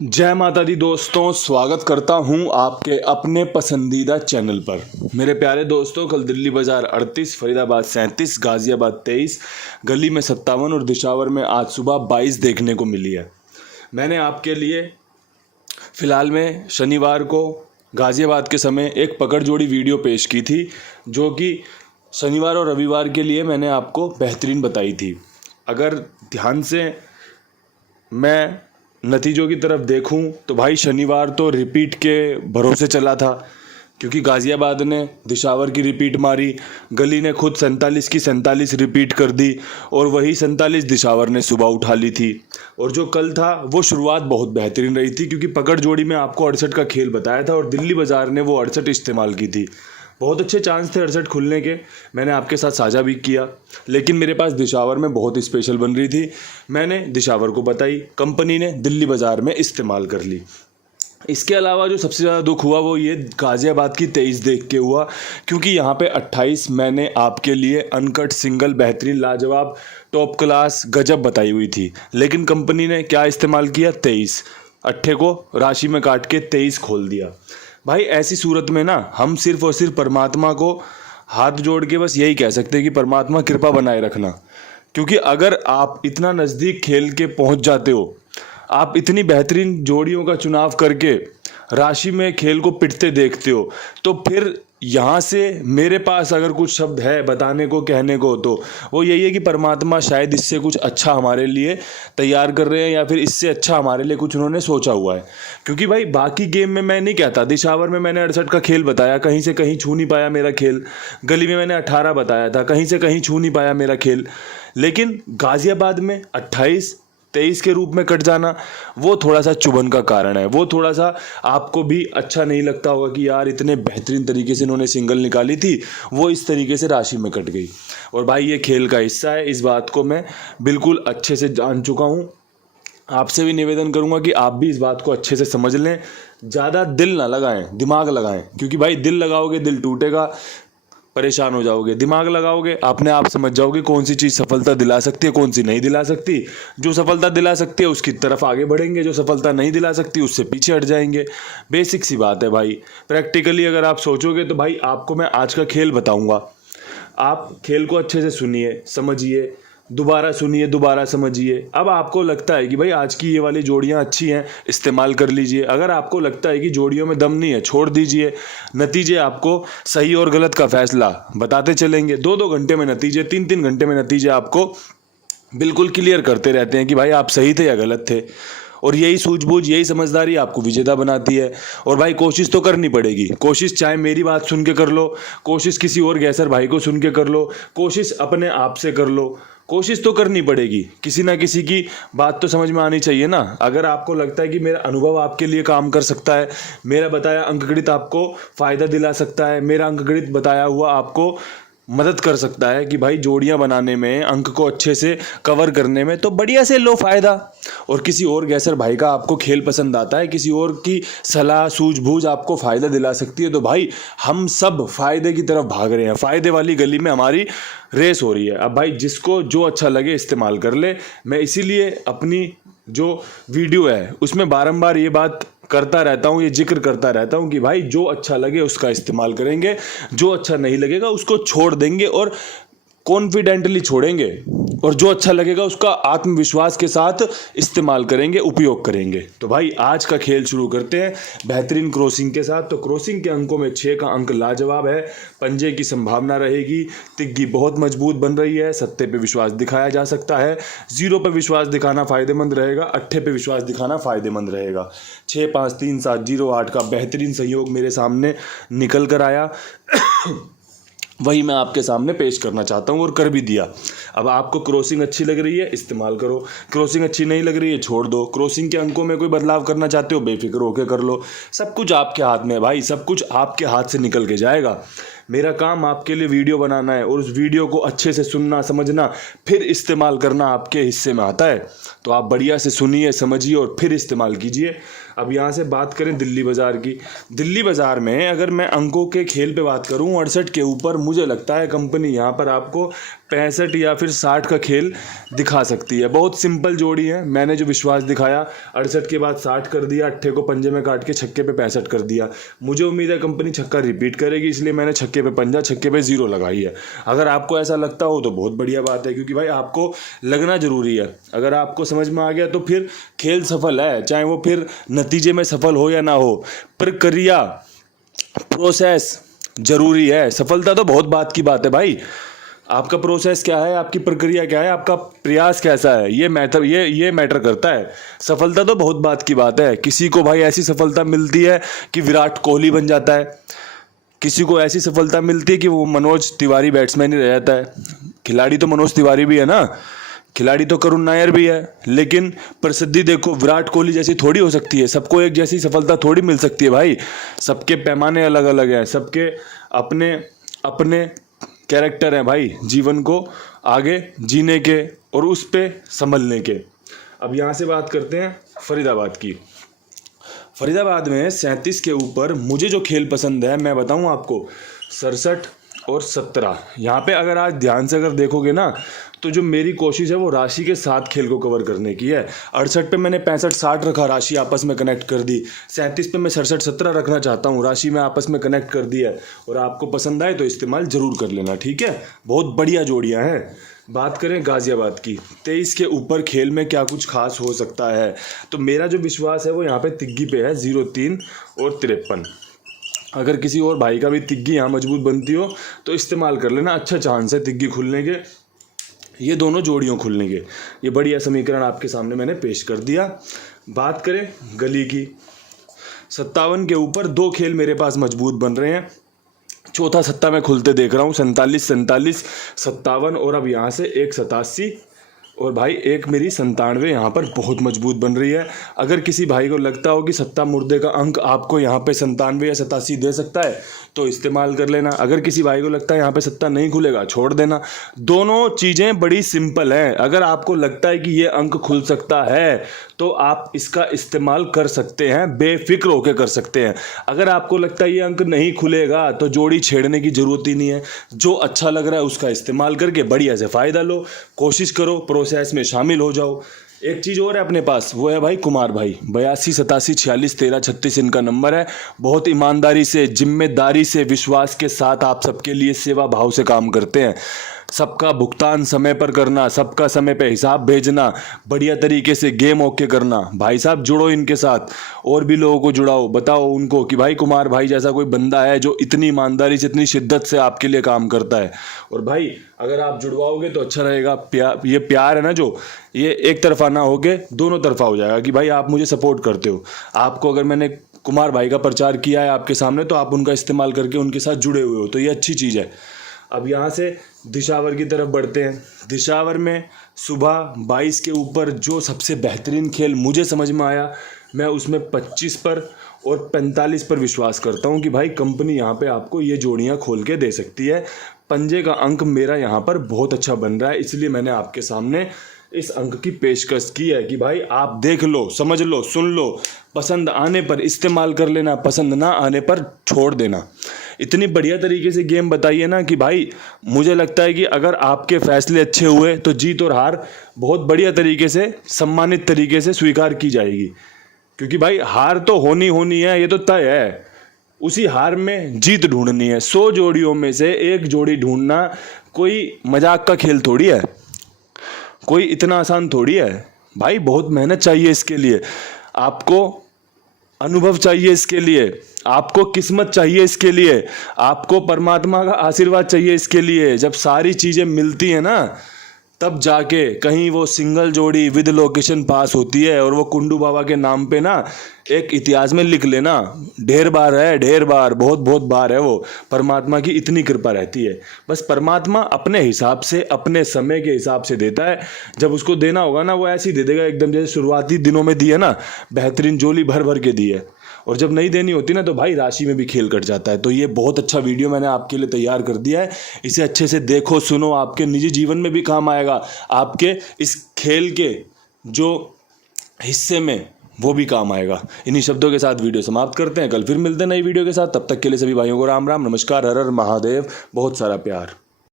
जय माता दी दोस्तों, स्वागत करता हूं आपके अपने पसंदीदा चैनल पर। मेरे प्यारे दोस्तों, कल दिल्ली बाज़ार 38, फरीदाबाद 37, गाज़ियाबाद 23, गली में 57 और दिशावर में आज सुबह 22 देखने को मिली है। मैंने आपके लिए फ़िलहाल में शनिवार को गाज़ियाबाद के समय एक पकड़ जोड़ी वीडियो पेश की थी, जो कि शनिवार और रविवार के लिए मैंने आपको बेहतरीन बताई थी। अगर ध्यान से मैं नतीजों की तरफ देखूं तो भाई शनिवार तो रिपीट के भरोसे चला था, क्योंकि गाज़ियाबाद ने दिशावर की रिपीट मारी, गली ने खुद 47 की 47 रिपीट कर दी और वही 47 दिशावर ने सुबह उठा ली थी। और जो कल था वो शुरुआत बहुत बेहतरीन रही थी, क्योंकि पकड़ जोड़ी में आपको 68 का खेल बताया था और दिल्ली बाज़ार ने वो 68 इस्तेमाल की थी। बहुत अच्छे चांस थे 68 खुलने के, मैंने आपके साथ साझा भी किया, लेकिन मेरे पास दिशावर में बहुत स्पेशल बन रही थी। मैंने दिशावर को बताई, कंपनी ने दिल्ली बाज़ार में इस्तेमाल कर ली। इसके अलावा जो सबसे ज़्यादा दुख हुआ वो ये गाज़ियाबाद की 23 देख के हुआ, क्योंकि यहाँ पे 28 मैंने आपके लिए अनकट सिंगल बेहतरीन लाजवाब टॉप क्लास गजब बताई हुई थी, लेकिन कंपनी ने क्या इस्तेमाल किया, 23 अट्ठे को राशि में काट के 23 खोल दिया। भाई ऐसी सूरत में ना हम सिर्फ और सिर्फ परमात्मा को हाथ जोड़ के बस यही कह सकते हैं कि परमात्मा कृपा बनाए रखना, क्योंकि अगर आप इतना नज़दीक खेल के पहुंच जाते हो, आप इतनी बेहतरीन जोड़ियों का चुनाव करके राशि में खेल को पिटते देखते हो, तो फिर यहाँ से मेरे पास अगर कुछ शब्द है बताने को कहने को, तो वो यही है कि परमात्मा शायद इससे कुछ अच्छा हमारे लिए तैयार कर रहे हैं, या फिर इससे अच्छा हमारे लिए कुछ उन्होंने सोचा हुआ है। क्योंकि भाई बाकी गेम में मैं नहीं कहता, दिशावर में मैंने 68 का खेल बताया, कहीं से कहीं छू नहीं पाया मेरा खेल। गली में मैंने 18 बताया था, कहीं से कहीं छू नहीं पाया मेरा खेल। लेकिन गाज़ियाबाद में 28 23 के रूप में कट जाना वो थोड़ा सा चुभन का कारण है। वो थोड़ा सा आपको भी अच्छा नहीं लगता होगा कि यार इतने बेहतरीन तरीके से इन्होंने सिंगल निकाली थी, वो इस तरीके से राशि में कट गई। और भाई ये खेल का हिस्सा है, इस बात को मैं बिल्कुल अच्छे से जान चुका हूँ। आपसे भी निवेदन करूँगा कि आप भी इस बात को अच्छे से समझ लें, ज़्यादा दिल ना लगाएं, दिमाग लगाएं, क्योंकि भाई दिल लगाओगे दिल टूटेगा, परेशान हो जाओगे। दिमाग लगाओगे अपने आप समझ जाओगे कौन सी चीज़ सफलता दिला सकती है, कौन सी नहीं दिला सकती। जो सफलता दिला सकती है उसकी तरफ आगे बढ़ेंगे, जो सफलता नहीं दिला सकती उससे पीछे हट जाएंगे। बेसिक सी बात है भाई। प्रैक्टिकली अगर आप सोचोगे तो भाई आपको मैं आज का खेल बताऊंगा, आप खेल को अच्छे से सुनिए, समझिए, दोबारा सुनिए, दोबारा समझिए। अब आपको लगता है कि भाई आज की ये वाली जोड़ियां अच्छी हैं, इस्तेमाल कर लीजिए। अगर आपको लगता है कि जोड़ियों में दम नहीं है, छोड़ दीजिए। नतीजे आपको सही और गलत का फैसला बताते चलेंगे। 2-2 घंटे में नतीजे, 3-3 घंटे में नतीजे आपको बिल्कुल क्लियर करते रहते हैं कि भाई आप सही थे या गलत थे। और यही सूझबूझ, यही समझदारी आपको विजेता बनाती है। और भाई कोशिश तो करनी पड़ेगी। कोशिश चाहे मेरी बात सुन के कर लो, कोशिश किसी और गैसर भाई को सुन के कर लो, कोशिश अपने आप से कर लो, कोशिश तो करनी पड़ेगी। किसी ना किसी की बात तो समझ में आनी चाहिए ना। अगर आपको लगता है कि मेरा अनुभव आपके लिए काम कर सकता है, मेरा बताया अंकगणित आपको फ़ायदा दिला सकता है, मेरा अंकगणित बताया हुआ आपको मदद कर सकता है कि भाई जोड़ियां बनाने में, अंक को अच्छे से कवर करने में, तो बढ़िया से लो फ़ायदा। और किसी और गैसर भाई का आपको खेल पसंद आता है, किसी और की सलाह सूझबूझ आपको फ़ायदा दिला सकती है, तो भाई हम सब फ़ायदे की तरफ भाग रहे हैं। फ़ायदे वाली गली में हमारी रेस हो रही है। अब भाई जिसको जो अच्छा लगे इस्तेमाल कर ले। मैं इसीलिए अपनी जो वीडियो है उसमें बारंबार ये बात करता रहता हूँ, ये जिक्र करता रहता हूँ कि भाई जो अच्छा लगे उसका इस्तेमाल करेंगे, जो अच्छा नहीं लगेगा उसको छोड़ देंगे और कॉन्फिडेंटली छोड़ेंगे, और जो अच्छा लगेगा उसका आत्मविश्वास के साथ इस्तेमाल करेंगे, उपयोग करेंगे। तो भाई आज का खेल शुरू करते हैं बेहतरीन क्रॉसिंग के साथ। तो क्रॉसिंग के अंकों में 6 का अंक लाजवाब है, पंजे की संभावना रहेगी, तिग्गी बहुत मजबूत बन रही है, सत्ते पे विश्वास दिखाया जा सकता है, 0 पे विश्वास दिखाना फायदेमंद रहेगा, अट्ठे पे विश्वास दिखाना फायदेमंद रहेगा। 6 5 3 7 0 8 का बेहतरीन सहयोग मेरे सामने निकल कर आया वही मैं आपके सामने पेश करना चाहता हूँ और कर भी दिया। अब आपको क्रॉसिंग अच्छी लग रही है, इस्तेमाल करो। क्रॉसिंग अच्छी नहीं लग रही है, छोड़ दो। क्रॉसिंग के अंकों में कोई बदलाव करना चाहते हो, बेफिक्र होकर कर लो। सब कुछ आपके हाथ में है भाई, सब कुछ आपके हाथ से निकल के जाएगा। मेरा काम आपके लिए वीडियो बनाना है और उस वीडियो को अच्छे से सुनना, समझना, फिर इस्तेमाल करना आपके हिस्से में आता है। तो आप बढ़िया से सुनिए, समझिए और फिर इस्तेमाल कीजिए। अब यहाँ से बात करें दिल्ली बाज़ार की। दिल्ली बाज़ार में अगर मैं अंकों के खेल पे बात करूँ, 68 के ऊपर मुझे लगता है कंपनी यहाँ पर आपको 65 या फिर 60 का खेल दिखा सकती है। बहुत सिंपल जोड़ी है। मैंने जो विश्वास दिखाया 68 के बाद 60 कर दिया, अट्ठे को पंजे में काट के छक्के पे 65 कर दिया। मुझे उम्मीद है कंपनी छक्का रिपीट करेगी, इसलिए मैंने छक्के पे पंजा, छक्के पे 0 लगाई है। अगर आपको ऐसा लगता हो तो बहुत बढ़िया बात है, क्योंकि भाई आपको लगना ज़रूरी है। अगर आपको समझ में आ गया तो फिर खेल सफल है, चाहे वो फिर नतीजे में सफल हो या ना हो। प्रक्रिया, प्रोसेस ज़रूरी है। सफलता तो बहुत बात की बात है भाई। आपका प्रोसेस क्या है, आपकी प्रक्रिया क्या है, आपका प्रयास कैसा है, ये मैटर करता है। सफलता तो बहुत बात की बात है। किसी को भाई ऐसी सफलता मिलती है कि विराट कोहली बन जाता है, किसी को ऐसी सफलता मिलती है कि वो मनोज तिवारी बैट्समैन ही रह जाता है। खिलाड़ी तो मनोज तिवारी भी है ना, खिलाड़ी तो करुण नायर भी है, लेकिन प्रसिद्धि देखो विराट कोहली जैसी थोड़ी हो सकती है। सबको एक जैसी सफलता थोड़ी मिल सकती है भाई। सबके पैमाने अलग अलग हैं, सबके अपने अपने कैरेक्टर हैं भाई, जीवन को आगे जीने के और उस पे संभलने के। अब यहाँ से बात करते हैं फरीदाबाद की। फरीदाबाद में 37 के ऊपर मुझे जो खेल पसंद है मैं बताऊं आपको, 67 और 17। यहाँ पे अगर आज ध्यान से अगर देखोगे ना तो जो मेरी कोशिश है वो राशि के साथ खेल को कवर करने की है। 68 पे मैंने 65-60 रखा, राशि आपस में कनेक्ट कर दी। 37 पे मैं 67-17 रखना चाहता हूँ, राशि में आपस में कनेक्ट कर दी है। और आपको पसंद आए तो इस्तेमाल ज़रूर कर लेना, ठीक है। बहुत बढ़िया जोड़ियाँ हैं। बात करें गाज़ियाबाद की, 23 के ऊपर खेल में क्या कुछ खास हो सकता है, तो मेरा जो विश्वास है वो यहाँ पे तिग्गी पे है, 0-3 और 53। अगर किसी और भाई का भी तिग्गी यहाँ मजबूत बनती हो तो इस्तेमाल कर लेना, अच्छा चांस है तिग्गी खुलने के, ये दोनों जोड़ियों खुलने के। ये बढ़िया समीकरण आपके सामने मैंने पेश कर दिया। बात करें गली की, 57 के ऊपर 2 खेल मेरे पास मजबूत बन रहे हैं। चौथा सत्ता मैं खुलते देख रहा हूँ, 47, 57 और अब यहाँ से एक 87 और भाई एक मेरी 97 यहाँ पर बहुत मजबूत बन रही है। अगर किसी भाई को लगता हो कि सत्ता मुर्दे का अंक आपको यहाँ पे 97 या 87 दे सकता है तो इस्तेमाल कर लेना। अगर किसी भाई को लगता है यहाँ पे सत्ता नहीं खुलेगा, छोड़ देना। दोनों चीज़ें बड़ी सिंपल हैं। अगर आपको लगता है कि ये अंक खुल सकता है तो आप इसका इस्तेमाल कर सकते हैं, बेफिक्र होकर कर सकते हैं। अगर आपको लगता है ये अंक नहीं खुलेगा तो जोड़ी छेड़ने की ज़रूरत ही नहीं है। जो अच्छा लग रहा है उसका इस्तेमाल करके बढ़िया से फ़ायदा लो, कोशिश करो, प्रोसेस में शामिल हो जाओ। एक चीज़ और है अपने पास, वो है भाई कुमार भाई। 82, 87, 46, 13, 36 इनका नंबर है। बहुत ईमानदारी से, जिम्मेदारी से, विश्वास के साथ आप सबके लिए सेवा भाव से काम करते हैं। सबका भुगतान समय पर करना, सबका समय पे हिसाब भेजना, बढ़िया तरीके से गेम ओके करना। भाई साहब जुड़ो इनके साथ, और भी लोगों को जुड़ाओ, बताओ उनको कि भाई कुमार भाई जैसा कोई बंदा है जो इतनी ईमानदारी से, इतनी शिद्दत से आपके लिए काम करता है। और भाई अगर आप जुड़वाओगे तो अच्छा रहेगा। ये प्यार है ना जो, ये एक तरफा ना होके दोनों तरफा हो जाएगा कि भाई आप मुझे सपोर्ट करते हो। आपको अगर मैंने कुमार भाई का प्रचार किया है आपके सामने तो आप उनका इस्तेमाल करके उनके साथ जुड़े हुए हो, तो ये अच्छी चीज़ है। अब यहाँ से दिशावर की तरफ बढ़ते हैं। दिशावर में सुबह 22 के ऊपर जो सबसे बेहतरीन खेल मुझे समझ में आया, मैं उसमें 25 पर और 45 पर विश्वास करता हूँ कि भाई कंपनी यहाँ पे आपको ये जोड़ियाँ खोल के दे सकती है। पंजे का अंक मेरा यहाँ पर बहुत अच्छा बन रहा है, इसलिए मैंने आपके सामने इस अंक की पेशकश की है कि भाई आप देख लो, समझ लो, सुन लो, पसंद आने पर इस्तेमाल कर लेना, पसंद ना आने पर छोड़ देना। इतनी बढ़िया तरीके से गेम बताइए ना कि भाई मुझे लगता है कि अगर आपके फैसले अच्छे हुए तो जीत और हार बहुत बढ़िया तरीके से, सम्मानित तरीके से स्वीकार की जाएगी। क्योंकि भाई हार तो होनी है, ये तो तय है। उसी हार में जीत ढूंढनी है। 100 जोड़ियों में से एक जोड़ी ढूंढना कोई मजाक का खेल थोड़ी है, कोई इतना आसान थोड़ी है भाई। बहुत मेहनत चाहिए इसके लिए, आपको अनुभव चाहिए इसके लिए, आपको किस्मत चाहिए इसके लिए, आपको परमात्मा का आशीर्वाद चाहिए इसके लिए। जब सारी चीज़ें मिलती हैं ना तब जाके कहीं वो सिंगल जोड़ी विद लोकेशन पास होती है। और वो कुंडू बाबा के नाम पे ना एक इतिहास में लिख लेना, ढेर बार है, ढेर बार, बहुत बहुत बार है। वो परमात्मा की इतनी कृपा रहती है। बस परमात्मा अपने हिसाब से, अपने समय के हिसाब से देता है। जब उसको देना होगा ना वो ऐसे ही दे देगा, एकदम जैसे शुरुआती दिनों में दी है ना, बेहतरीन झोली भर भर के दी है। और जब नहीं देनी होती ना तो भाई राशि में भी खेल कट जाता है। तो ये बहुत अच्छा वीडियो मैंने आपके लिए तैयार कर दिया है। इसे अच्छे से देखो, सुनो, आपके निजी जीवन में भी काम आएगा। आपके इस खेल के जो हिस्से में वो भी काम आएगा। इन्हीं शब्दों के साथ वीडियो समाप्त करते हैं। कल फिर मिलते हैं नई वीडियो के साथ। तब तक के लिए सभी भाइयों को राम राम, नमस्कार, हर हर महादेव, बहुत सारा प्यार।